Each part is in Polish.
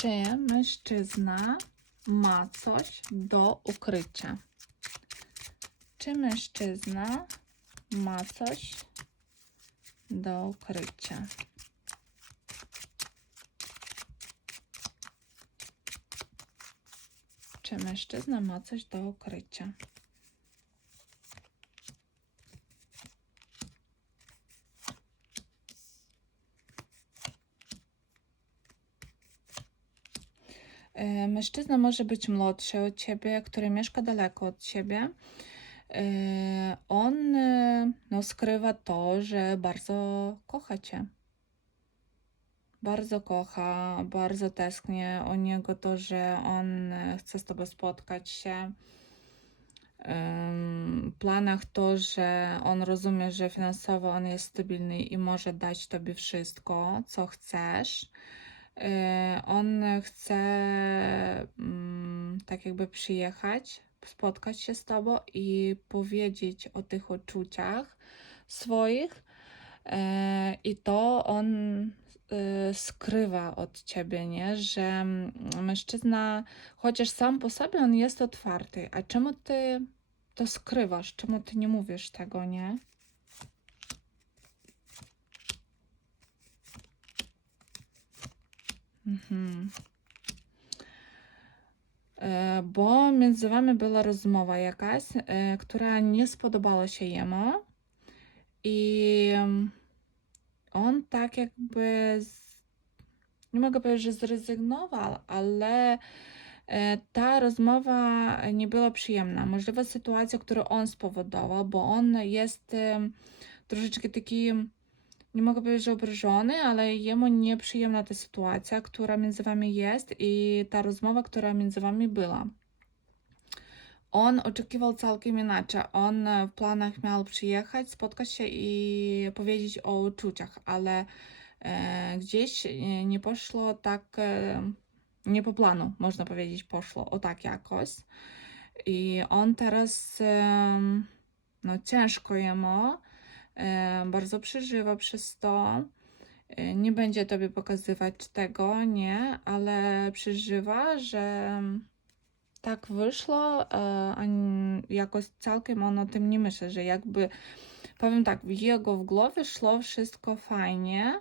Czy mężczyzna ma coś do ukrycia? Czy mężczyzna ma coś do ukrycia? Czy mężczyzna ma coś do ukrycia? E, Mężczyzna może być młodszy od ciebie, który mieszka daleko od ciebie. E, On e, no, skrywa to, że bardzo kocha cię. Bardzo kocha, bardzo tęsknię o niego to, że on e, chce z tobą spotkać się. Planach to, że on rozumie, że finansowo on jest stabilny i może dać tobie wszystko, co chcesz. E, On chce mm, tak jakby przyjechać, spotkać się z tobą i powiedzieć o tych uczuciach swoich. E, I to on e, skrywa od ciebie, nie? Że mm, mężczyzna, chociaż sam po sobie on jest otwarty, a czemu ty to skrywasz? Czemu ty nie mówisz tego, nie? Mhm. Bo między wami była rozmowa jakaś, e, która nie spodobała się jemu i on tak jakby, nie mogę powiedzieć, że zrezygnował, ale ta rozmowa nie była przyjemna. Możliwa sytuacja, którą on spowodował, bo on jest troszeczkę taki, nie mogę powiedzieć, że obrażony, ale jemu nieprzyjemna ta sytuacja, która między wami jest i ta rozmowa, która między wami była. On oczekiwał całkiem inaczej. On e, w planach miał przyjechać, spotkać się i powiedzieć o uczuciach, ale e, gdzieś e, nie poszło tak, e, nie po planu, można powiedzieć, poszło o tak jakoś. I on teraz, em, no ciężko jemu, e, bardzo przeżywa przez to. E, Nie będzie tobie pokazywać tego, nie, ale przeżywa, że tak wyszło, e, a jakoś całkiem on o tym nie myśli, że jakby, powiem tak, w jego w głowie szło wszystko fajnie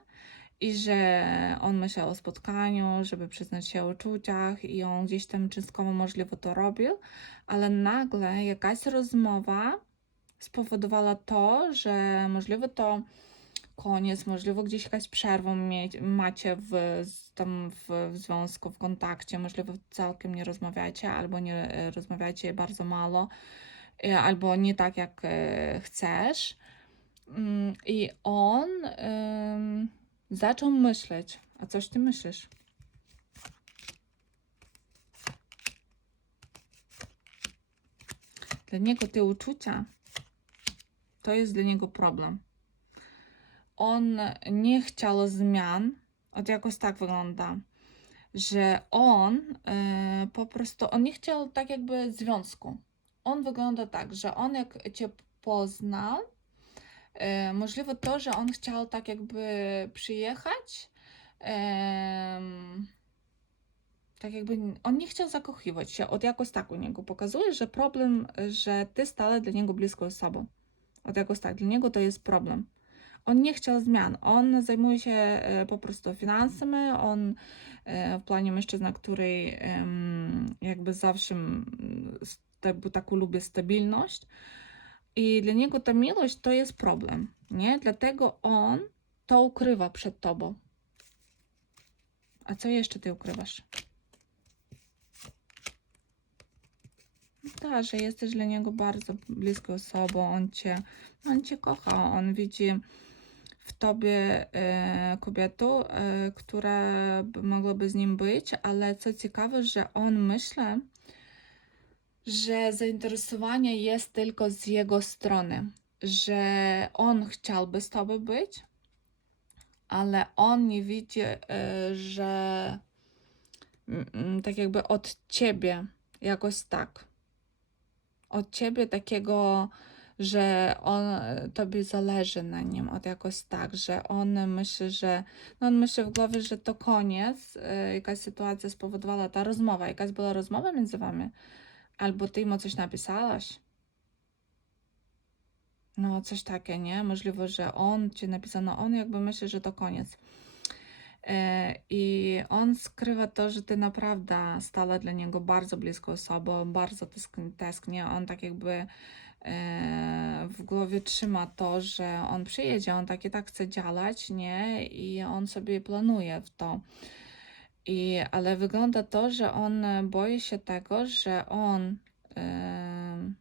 i że on myślał o spotkaniu, żeby przyznać się o uczuciach i on gdzieś tam częstkowo możliwe to robił, ale nagle jakaś rozmowa spowodowała to, że możliwe to koniec, możliwe gdzieś jakaś przerwa mieć, macie w, tam w, w związku, w kontakcie, możliwe całkiem nie rozmawiacie, albo nie e, rozmawiacie bardzo mało, e, albo nie tak jak e, chcesz. Mm, I on em, zaczął myśleć, a coś ty myślisz? Dla niego te uczucia to jest dla niego problem on nie chciał zmian, od jakoś tak wygląda, że on e, po prostu, on nie chciał tak jakby związku. On wygląda tak, że on jak cię poznał, e, możliwe to, że on chciał tak jakby przyjechać, tak jakby on nie chciał zakochywać się, od jakoś tak u niego pokazuje, że problem, że ty stale dla niego blisko osobą. Od jakoś tak, dla niego to jest problem on nie chciał zmian. On zajmuje się e, po prostu finansami. On e, w planie mężczyzna, który jakby zawsze jakby taką lubi stabilność. I dla niego ta miłość to jest problem, nie? Dlatego on to ukrywa przed tobą. A co jeszcze ty ukrywasz? Tak, że jesteś dla niego bardzo bliską osobą, on cię, on cię kocha, on widzi w tobie e, kobietę, e, która by- mogłaby z nim być, ale co ciekawe, że on myśli, że zainteresowanie jest tylko z jego strony, że on chciałby z tobą być, ale on nie widzi, e, że tak jakby od ciebie jakoś tak. Od ciebie takiego że on, tobie zależy na nim, od jakoś tak, że on myśli, że, no on myśli w głowie, że to koniec, e, jakaś sytuacja spowodowała ta rozmowa, jakaś była rozmowa między wami, albo ty mu coś napisałaś. No, coś takie, nie? Możliwe, że on ci napisał, no on jakby myśli, że to koniec. E, I on skrywa to, że ty naprawdę stała dla niego bardzo bliską osobą, bardzo tęsk- tęsknie. On tak jakby e, w głowie trzyma to, że on przyjedzie, on tak i tak chce działać, nie? I on sobie planuje w to. I, ale wygląda to, że on boi się tego, że on em,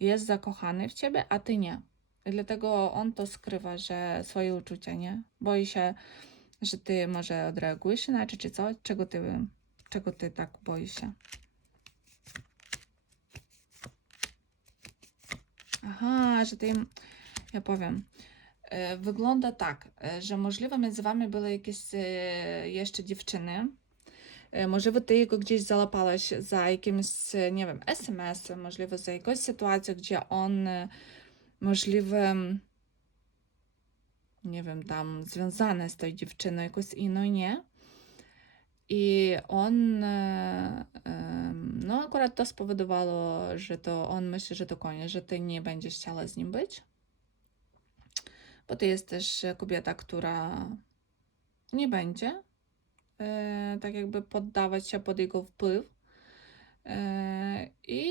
jest zakochany w ciebie, a ty nie. I dlatego on to skrywa, że swoje uczucia, nie? Boi się, że ty może odreagujesz inaczej, czy co? Czego ty, czego ty tak boisz się? Aha, że ty im, ja powiem. E, wygląda tak, e, że możliwe między wami były jakieś e, jeszcze dziewczyny. Możliwe ty go gdzieś załapałeś za jakimś, nie wiem, SMS-em, możliwe za jakąś sytuację, gdzie on możliwe nie wiem, tam związany z tą dziewczyną jakoś inną, nie? I on, e, no akurat to spowodowało, że to on myśli, że to koniec, że ty nie będziesz chciała z nim być. Bo ty jesteś kobieta, która nie będzie e, tak jakby poddawać się pod jego wpływ. E, I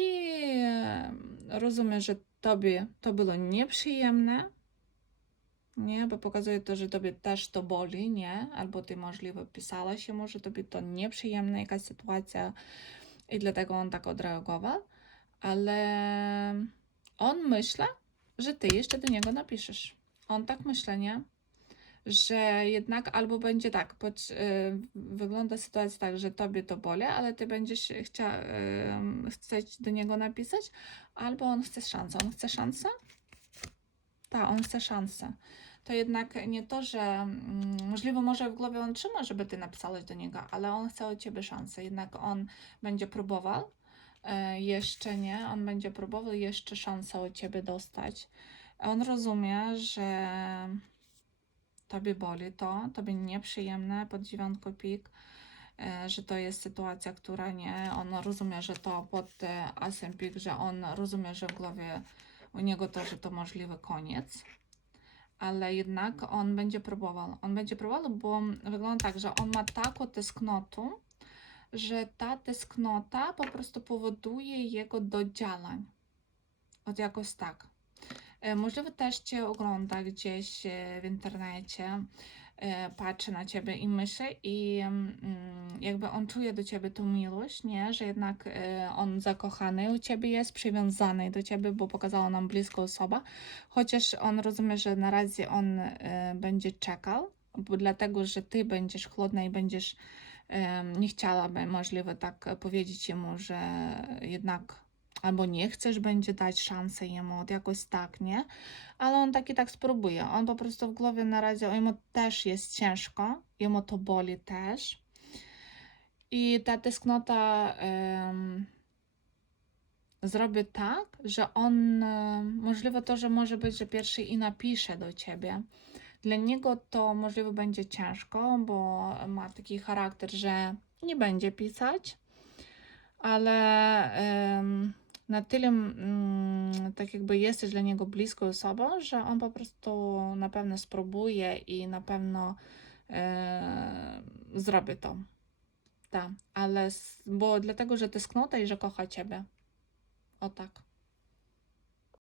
rozumiem, że tobie to było nieprzyjemne, nie, bo pokazuje to, że tobie też to boli, nie, albo ty możliwe pisałaś mu, że tobie to nieprzyjemna jakaś sytuacja i dlatego on tak odreagował, ale on myśli, że ty jeszcze do niego napiszesz. On tak myśli, nie? że jednak albo będzie tak, pod, y, wygląda sytuacja tak, że tobie to boli, ale ty będziesz chcia, y, chcieć do niego napisać, albo on chce szansę. On chce szansę? Tak, on chce szansę. To jednak nie to, że mm, możliwe może w głowie on trzyma, żeby ty napisałeś do niego, ale on chce od ciebie szansę. Jednak on będzie próbował, e, jeszcze nie, on będzie próbował jeszcze szansę od ciebie dostać. On rozumie, że tobie boli to, tobie nieprzyjemne pod dziewiątką pik, e, że to jest sytuacja, która nie, on rozumie, że to pod e, asem pik, że on rozumie, że w głowie u niego to, że to możliwy koniec, ale jednak on będzie próbował, on będzie próbował, bo wygląda tak, że on ma taką tęsknotę, że ta tęsknota po prostu powoduje jego do działań. Od jakoś tak. E, Możliwe też Cię ogląda gdzieś e, w internecie, e, patrzy na Ciebie i myśli i mm, jakby on czuje do Ciebie tą miłość, nie? Że jednak e, on zakochany u Ciebie jest, przywiązany do Ciebie, bo pokazała nam bliska osoba, chociaż on rozumie, że na razie on e, będzie czekał, bo dlatego, że Ty będziesz chłodna i będziesz nie chciałaby możliwe tak powiedzieć jemu, że jednak albo nie chcesz, będzie dać szansę jemu, od jakoś tak, nie? Ale on tak i tak spróbuje. On po prostu w głowie na razie, jemu też jest ciężko, jemu to boli też. I ta tęsknota zrobi tak, że on, możliwe to, że może być, że pierwszy i napisze do ciebie. Dla niego to możliwe będzie ciężko, bo ma taki charakter, że nie będzie pisać, ale na tyle mm, tak jakby jesteś dla niego bliską osobą, że on po prostu na pewno spróbuje i na pewno e, zrobi to. Ale bo dlatego, że tęsknota i że kocha ciebie. O tak.